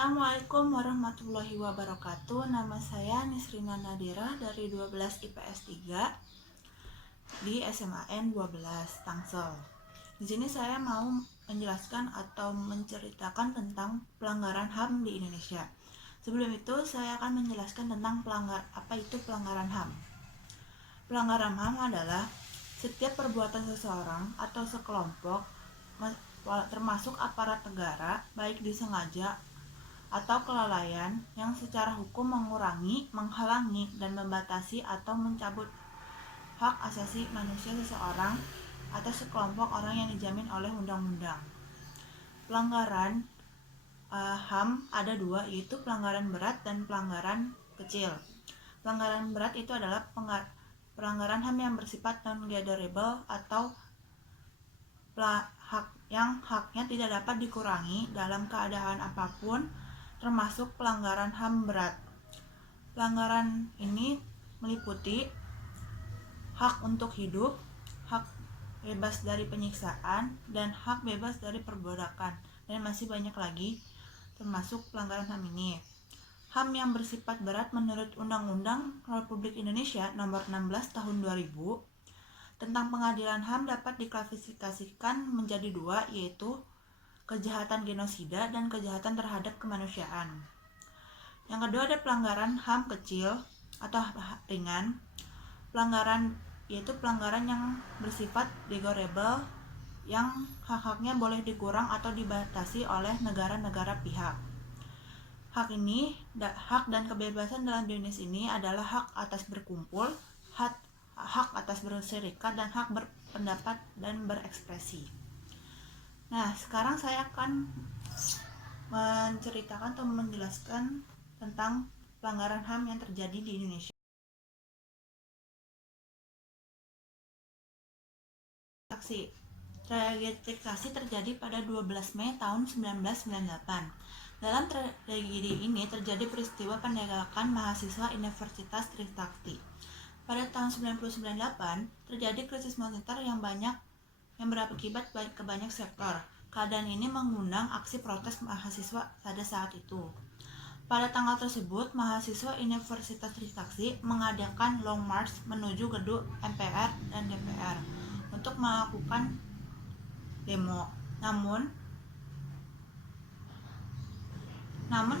Assalamualaikum warahmatullahi wabarakatuh. Nama saya Nisrina Nadira dari 12 IPS 3 di SMAN 12 Tangsel. Di sini saya mau menjelaskan atau menceritakan tentang pelanggaran HAM di Indonesia. Sebelum itu saya akan menjelaskan tentang apa itu pelanggaran HAM. Pelanggaran HAM adalah setiap perbuatan seseorang atau sekelompok termasuk aparat negara, baik disengaja atau kelalaian yang secara hukum mengurangi, menghalangi, dan membatasi atau mencabut hak asasi manusia seseorang atau sekelompok orang yang dijamin oleh undang-undang. Pelanggaran HAM ada dua, yaitu pelanggaran berat dan pelanggaran kecil. Pelanggaran berat itu adalah pelanggaran HAM yang bersifat non-gatherable atau haknya tidak dapat dikurangi dalam keadaan apapun, termasuk pelanggaran HAM berat. Pelanggaran ini meliputi hak untuk hidup, hak bebas dari penyiksaan, dan hak bebas dari perbudakan, dan masih banyak lagi termasuk pelanggaran HAM ini. HAM yang bersifat berat menurut Undang-Undang Republik Indonesia Nomor 16 Tahun 2000 tentang pengadilan HAM dapat diklasifikasikan menjadi dua, yaitu kejahatan genosida dan kejahatan terhadap kemanusiaan. Yang kedua ada pelanggaran HAM kecil atau ringan. Pelanggaran yaitu pelanggaran yang bersifat degradable, yang hak-haknya boleh dikurang atau dibatasi oleh negara-negara pihak. Hak dan kebebasan dalam jenis ini adalah hak atas berkumpul, hak atas berserikat, dan hak berpendapat dan berekspresi. Nah, sekarang saya akan menceritakan atau menjelaskan tentang pelanggaran HAM yang terjadi di Indonesia. Tragedi Taksi terjadi pada 12 Mei tahun 1998. Dalam tragedi ini terjadi peristiwa penembakan mahasiswa Universitas Trisakti. Pada tahun 1998 terjadi krisis moneter yang berakibat ke banyak sektor. Keadaan ini mengundang aksi protes mahasiswa pada saat itu. Pada tanggal tersebut, mahasiswa Universitas Trisakti mengadakan long march menuju gedung MPR dan DPR untuk melakukan demo. Namun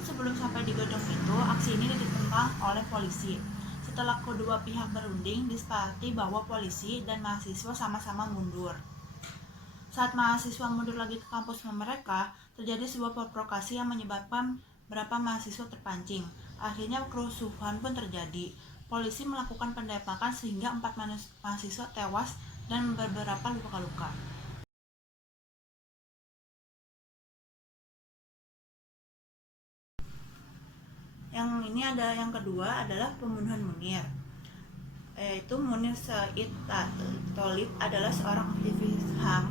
sebelum sampai di gedung itu, aksi ini ditentang oleh polisi. Setelah kedua pihak berunding, disepakati bahwa polisi dan mahasiswa sama-sama mundur. Saat mahasiswa mundur lagi ke kampus mereka, terjadi sebuah provokasi yang menyebabkan beberapa mahasiswa terpancing. Akhirnya kerusuhan pun terjadi. Polisi melakukan penembakan sehingga 4 mahasiswa tewas dan beberapa luka-luka. Yang kedua adalah pembunuhan Munir. Yaitu Munir Said Tholib adalah seorang aktivis HAM.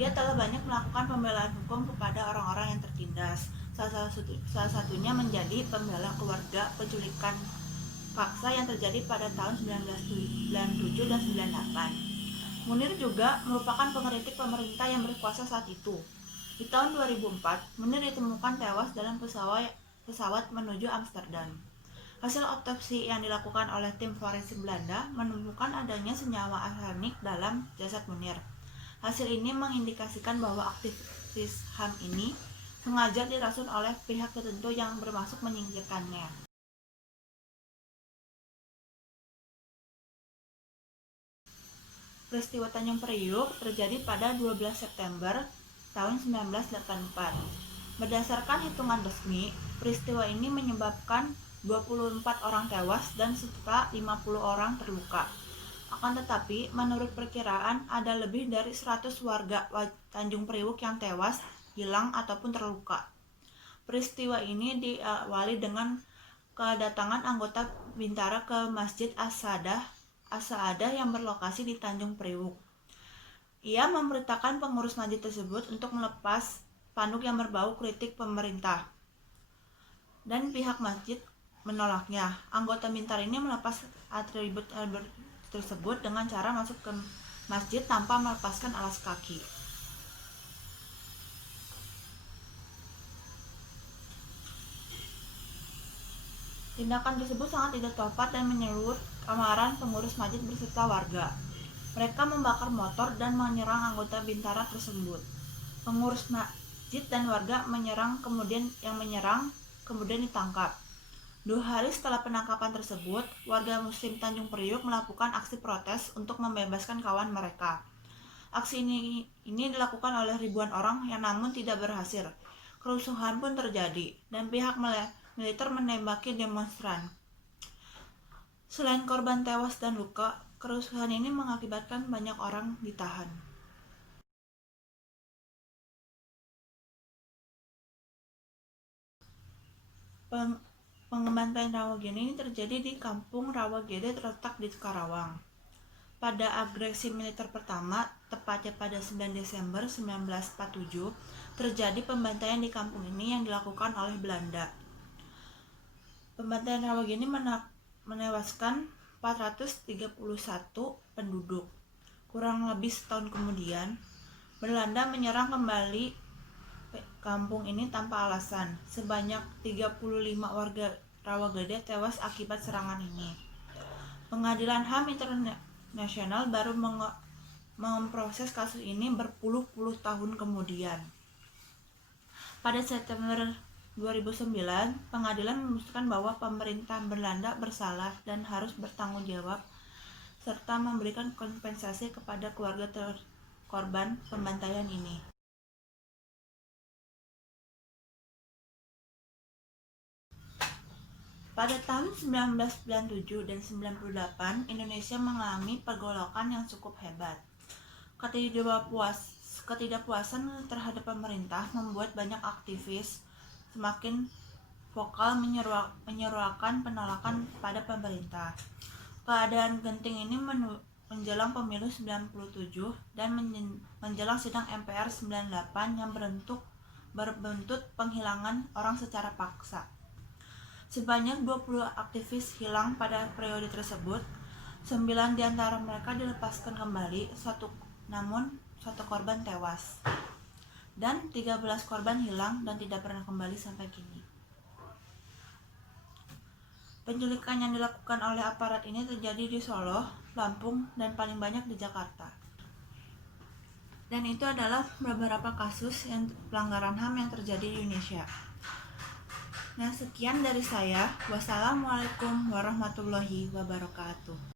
Ia telah banyak melakukan pembelaan hukum kepada orang-orang yang tertindas. Salah satunya menjadi pembela keluarga penculikan paksa yang terjadi pada tahun 1997 dan 98. Munir juga merupakan pengkritik pemerintah yang berkuasa saat itu. Di tahun 2004, Munir ditemukan tewas dalam pesawat menuju Amsterdam. Hasil otopsi yang dilakukan oleh tim forensik Belanda menemukan adanya senyawa arsenik dalam jasad Munir. Hasil ini mengindikasikan bahwa aktivis HAM ini sengaja diracun oleh pihak tertentu yang bermaksud menyingkirkannya. Peristiwa Tanjung Priuk terjadi pada 12 September tahun 1984. Berdasarkan hitungan resmi, peristiwa ini menyebabkan 24 orang tewas dan sekitar 50 orang terluka. Akan tetapi, menurut perkiraan ada lebih dari 100 warga Tanjung Priuk yang tewas, hilang, ataupun terluka. Peristiwa ini diawali dengan kedatangan anggota Bintara ke Masjid As-Saadah yang berlokasi di Tanjung Priuk. Ia memerintahkan pengurus masjid tersebut untuk melepas spanduk yang berbau kritik pemerintah, dan pihak masjid menolaknya. Anggota Bintara ini melepas atribut tersebut dengan cara masuk ke masjid tanpa melepaskan alas kaki. Tindakan tersebut sangat tidak tepat dan menyulut kemarahan pengurus masjid beserta warga. Mereka membakar motor dan menyerang anggota Bintara tersebut. Pengurus masjid dan warga menyerang kemudian ditangkap. 2 hari setelah penangkapan tersebut, warga Muslim Tanjung Priuk melakukan aksi protes untuk membebaskan kawan mereka. Aksi ini dilakukan oleh ribuan orang yang namun tidak berhasil. Kerusuhan pun terjadi dan pihak militer menembaki demonstran. Selain korban tewas dan luka, kerusuhan ini mengakibatkan banyak orang ditahan. Pembantaian Rawagede ini terjadi di Kampung Rawagede terletak di Karawang. Pada agresi militer pertama, tepatnya pada 9 Desember 1947, terjadi pembantaian di kampung ini yang dilakukan oleh Belanda. Pembantaian Rawagede ini menewaskan 431 penduduk. Kurang lebih setahun kemudian, Belanda menyerang kembali kampung ini tanpa alasan. Sebanyak 35 warga Rawagede tewas akibat serangan ini. Pengadilan HAM Internasional baru memproses kasus ini berpuluh-puluh tahun kemudian. Pada September 2009, pengadilan memutuskan bahwa pemerintah Belanda bersalah dan harus bertanggung jawab serta memberikan kompensasi kepada keluarga korban pembantaian ini. Pada tahun 1997 dan 98, Indonesia mengalami pergolakan yang cukup hebat. Ketidakpuasan terhadap pemerintah membuat banyak aktivis semakin vokal menyeruakan penolakan pada pemerintah. Keadaan genting ini menjelang pemilu 97 dan menjelang sidang MPR 98 yang berbuntut penghilangan orang secara paksa. Sebanyak 20 aktivis hilang pada periode tersebut. 9 di antara mereka dilepaskan kembali, namun 1 korban tewas. Dan 13 korban hilang dan tidak pernah kembali sampai kini. Penculikan yang dilakukan oleh aparat ini terjadi di Solo, Lampung, dan paling banyak di Jakarta. Dan itu adalah beberapa kasus pelanggaran HAM yang terjadi di Indonesia. Nah, sekian dari saya. Wassalamualaikum warahmatullahi wabarakatuh.